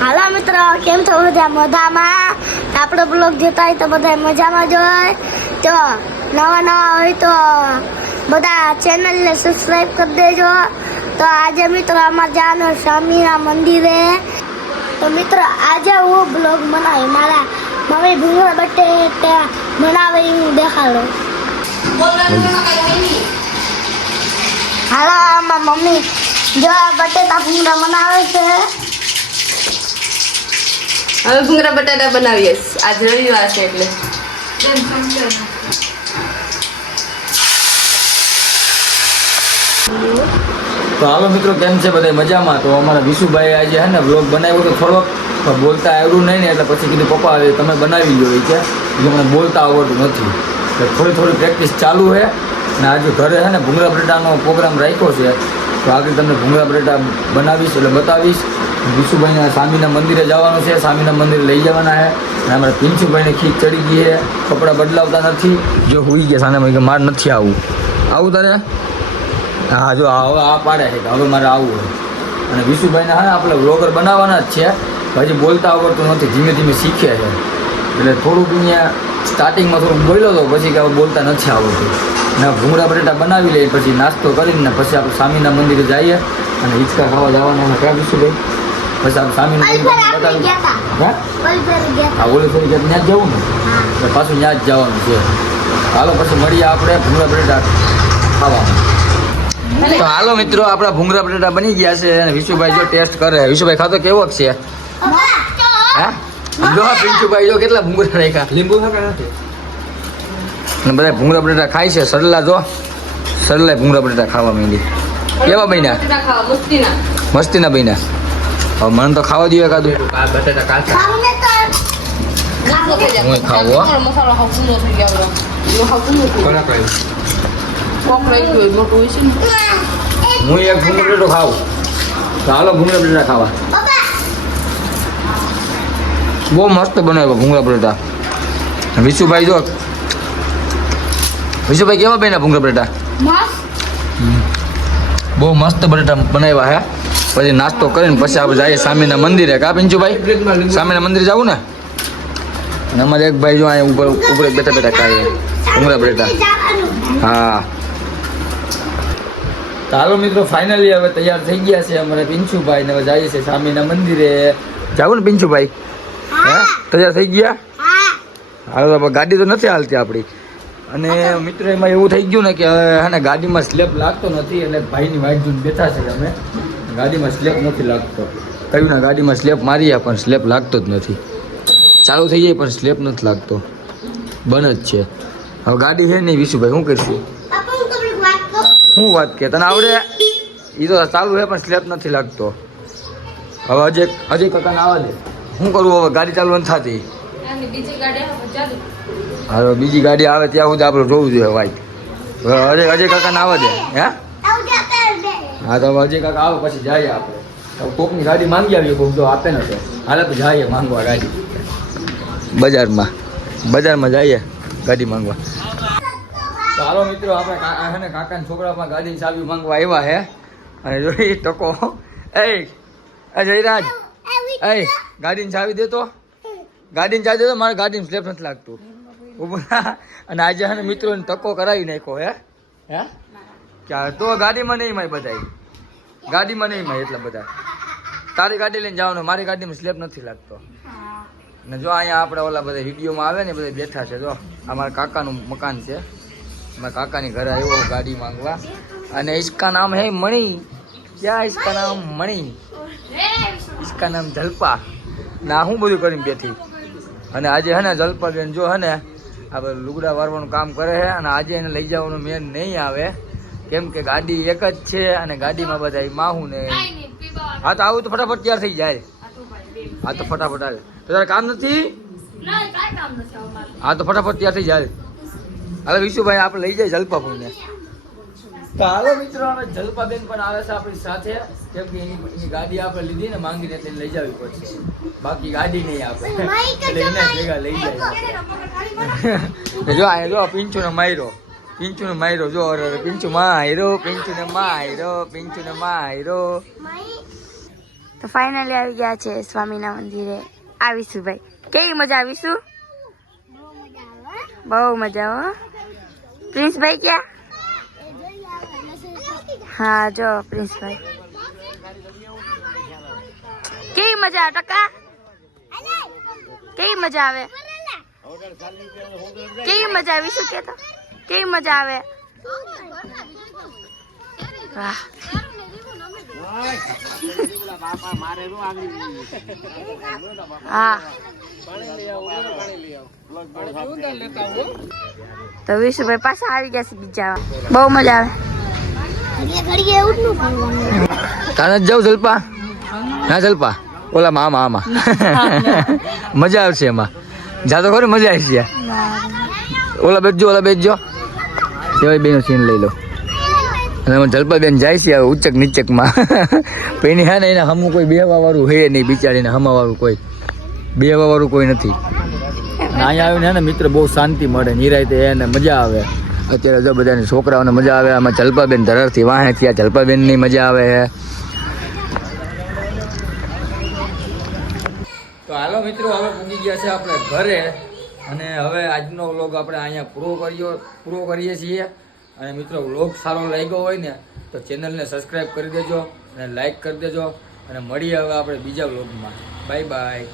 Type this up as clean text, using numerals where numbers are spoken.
હાલો મિત્રો, કેમ છો બધા? મજામાં? આપણો બ્લોગ જોતા હોય તો બધા મજામાં જ હોય. તો નવા હોય તો બધા ચેનલને સબસ્ક્રાઈબ કરી દેજો. તો આજે મિત્રો અમારે જવાનું સ્વામીના મંદિરે. તો મિત્રો આજે હું બ્લોગ બનાવી મારા મમ્મી ભૂંગળા બટેટા બનાવે હું દેખાડો. હાલો આમાં મમ્મી જો બટેટા ભૂંગળા બનાવે છે. હવે ભૂંગળા બટાટા બનાવીએ. આજ રવિવાર છે એટલે તો હાલો મિત્રો, કેમ છે બધા મજામાં? તો અમારા વિશુભાઈ આજે હે ને વ્લોગ બનાવ્યો તો થોડોક બોલતા આવડું નહીં ને એટલે પછી કીધું પપ્પા હવે તમે બનાવી લો કે મને બોલતા આવડતું નથી. એટલે થોડી પ્રેક્ટિસ ચાલુ છે ને આજે ઘરે છે ને ભૂંગળા બટેટાનો પ્રોગ્રામ રાખ્યો છે. તો આગળ તમને ભૂંગળા બટેટા બનાવીશ એટલે બતાવીશ. વિશુભાઈને સ્વામીના મંદિરે જવાનું છે, સ્વામીના મંદિરે લઈ જવાના છે. અને અમારા પિંચુભાઈને ખીચ ચડી ગઈ છે, કપડાં બદલાવતા નથી. જો હોઈ ગયા સામે કે મારે નથી આવું તારે. હા જો હવે આ પાડે છે કે હવે મારે આવવું હોય. અને વિશુભાઈને હા આપણે વ્લોગર બનાવવાના જ છે. હજી બોલતા આવડતું નથી, ધીમે ધીમે શીખે છે. એટલે થોડુંક અહીંયા સ્ટાર્ટિંગમાં થોડુંક બોલ્યો તો પછી કે હવે બોલતા નથી આવડતું. ને ભૂંગળા બટેટા બનાવી લઈએ, પછી નાસ્તો કરીને પછી આપણે સ્વામીના મંદિરે જઈએ અને હિંચકા ખાવા જવાના. ક્યાં વિશુભાઈ? પછી આપણે સ્વામીના મંદિર બતાવ્યું. હા ઓલી ફરી ગયા ત્યાં જ જવું ને એટલે પાછું ત્યાં જ જવાનું છે. હાલો પછી મળીએ આપણે ભૂંગળા બટેટા ખાવામાં. તો હાલો મિત્રો, આપણા ભૂંગળા બટેટા બની ગયા છે અને વિશુભાઈ જો ટેસ્ટ કરે. વિશુભાઈ ખાતો કેવો છે? હા જો પિંચુભાઈ જો કેટલા ભૂંગળા રાખ્યા, લીંબુ નથી. અને બધા ભૂંગળા બટેટા ખાય છે. સરલા જો સરલા ભૂંગળા બટેટા ખાવા માંડી. કેવા બન્યા? મસ્તીના બન્યા. હવે મને તો ખાવા દઈએ એકાદું. હું ખાવું હું એક ભૂંગળા બટેટો ખાવું. તો હાલો ભૂંગળા બટેટા ખાવા. બહુ મસ્ત બનાવ્યો ભૂંગળા બટેટા. વિશુભાઈ જો વિશુભાઈ કેવા બન્યા ભૂંગળા બટેટા? બહુ મસ્ત બટેટા બનાવ્યા હે. પછી નાસ્તો કરીને પછી આપણે જઈએ સ્વામીના મંદિરે. કા પિંચુભાઈ? સ્વામીના મંદિરે જવું ને. અને અમારે એક ભાઈ જો અહીંયા ઉપર બેઠા ખાઈએ ભૂંગળા બટેટા. હા તો હાલો મિત્રો, ફાઇનલી હવે તૈયાર થઈ ગયા છે અમારે પિંચુભાઈ ને હવે જઈએ છીએ સ્વામીના મંદિરે. જાવું ને પિંચુભાઈ? હે તૈયાર થઈ ગયા? હાલો ગાડી તો નથી હાલતી આપણી. અને મિત્રો એમાં એવું થઈ ગયું ને કે હે ને ગાડીમાં સ્લેપ લાગતો નથી. એટલે ભાઈની વાઈટ જોઈને બેઠા છે અમે. ગાડીમાં સ્લેપ નથી લાગતો. કહ્યું ને ગાડીમાં સ્લેપ મારીએ પણ સ્લેપ લાગતો જ નથી. ચાલુ થઈ જાય પણ સ્લેપ નથી લાગતો. બંધ જ છે. હવે ગાડી છે નહીં વિશુભાઈ, શું કરીશું? શું વાત કે તને આવડે? એ તો ચાલુ છે પણ સ્લેપ નથી લાગતો. હવે અજય કાકાને આવવા દે. શું કરવું હવે? ગાડી ચાલુ નથી થતી. હવે બીજી ગાડી આવે ત્યાં સુધી આપણે જોવું જોઈએ વાઈટ. અજય કાકાને આવવા દે. હે હા તો અજય કાકા આવે પછી જઈએ આપણે. કોકની ગાડી માંગી આવીએ, કોક જો આપે ને તો હાલે તો જઈએ માંગવા ગાડી. બજારમાં જઈએ ગાડી માંગવા. તો હાલો મિત્રો, આપણે ને કાકાના છોકરા પણ ગાડીની ચાવી માંગવા આવ્યા હે. અને જોઈ ટકો એ જયરાજ એ ગાડીની ચાવી દેતો. ગાડીની ચાવી દેતો, મારે ગાડીમાં સ્લેપ નથી લાગતું. અને આજે હે ને મિત્રોને ટકો કરાવી નાખ્યો હે. હે ક્યાં તો ગાડીમાં નહીં માય બધા, ગાડીમાં નહીં માય એટલા બધા. તારી ગાડી લઈને જવાનું, મારી ગાડીમાં સ્લેપ નથી લાગતો. ને જો અહીંયા આપણે ઓલા બધા વિડીયોમાં આવે ને બધા બેઠા છે. જો અમારા કાકાનું મકાન છે. મારા કાકાની ઘરે આવ્યો ગાડી માંગવા. અને इसका नाम है मणि. क्या इसका नाम मणि? इसका नाम જલ્પા. ના હું બધું કરીને બેઠી. અને આજે હે ને જલ્પા બેન જો હે ને આપણે લુગડા વારવાનું કામ કરે છે. અને આજે એને લઈ જવાનું મેન નહીં આવે, કેમ કે ગાડી એક જ છે અને ગાડીમાં બધા માહું ને. હા તો આવું તો ફટાફટ તૈયાર થઈ જાય. હા તો ફટાફટ આવે. તો તારે કામ નથી? હા તો ફટાફટ તૈયાર થઈ જાય. હાલો વિશુભાઈ આપણે લઈ જાય જલ્પાભાઈને. તો હાલો મિત્રો, હવે જલ્પાબેન પણ આવે છે આપણી સાથે, કેમ કે એની ગાડી આપણે લીધી ને માંગીને એટલે લઈ જવી પડશે. બાકી ગાડી નહીં આપે એટલે એને ભેગા લઈ જાય. જો આ જો પિંચુને માર્યો જો પિંચુ માર્યો. તો ફાઇનલી આવી ગયા છે સ્વામીના મંદિરે. આવીશું ભાઈ, કેવી મજા આવીશું? બહુ મજા હો. પ્રિન્સભાઈ ક્યાં? હા જો પ્રિન્સભાઈ. કેવી મજા આવે ટકા? કેવી મજા આવે? કેવી મજા આવી? શું કેતો? કેવી મજા આવે? વાહ. હા તો વિશુભાઈ પાછા આવી ગયા છે બીજા. બહુ મજા આવે. તાને જ જાઉં જલપા? ના જલપા, ઓલા મામા આમાં મજા આવશે એમાં. જાતો ખરી મજા આવશે. ઓલા બેસજો એવા બેનો સીન લઈ લો. અને એમાં જલપાબેન જાય છે ઉચ્ચક નીચકમાં. એની હા ને એને હમું કોઈ બેહવા વાળું હે નહીં, બિચારીને હમવા વાળું કોઈ બેહવા વાળું કોઈ નથી. અહીંયા આવીને ને મિત્ર બહુ શાંતિ મળે, નિરાયતે એને મજા આવે. અત્યારે જો બધાની છોકરાઓને મજા આવે. આમાં જલપાબેન ધરરથી વાહે ત્યાં જલપાબેનની મજા આવે છે. તો હાલો મિત્રો, હવે પૂગી ગયા છે આપણે ઘરે. અને હવે આજનો વ્લોગ આપણે અહીંયા પૂરો કરીએ છીએ. અને મિત્રો વ્લોગ સારો લાગ્યો હોય ને તો ચેનલને સબસ્ક્રાઈબ કરી દેજો અને લાઈક કરી દેજો. અને મળીએ હવે આપણે બીજા વ્લોગમાં. Bye bye.